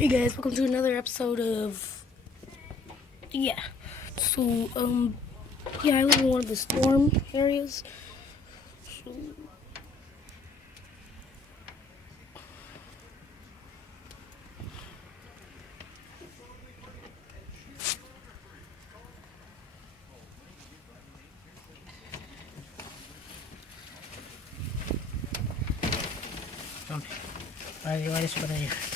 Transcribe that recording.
Hey guys, welcome to another episode of So I live in one of the storm areas. So Oke, lanjut aja sebenarnya.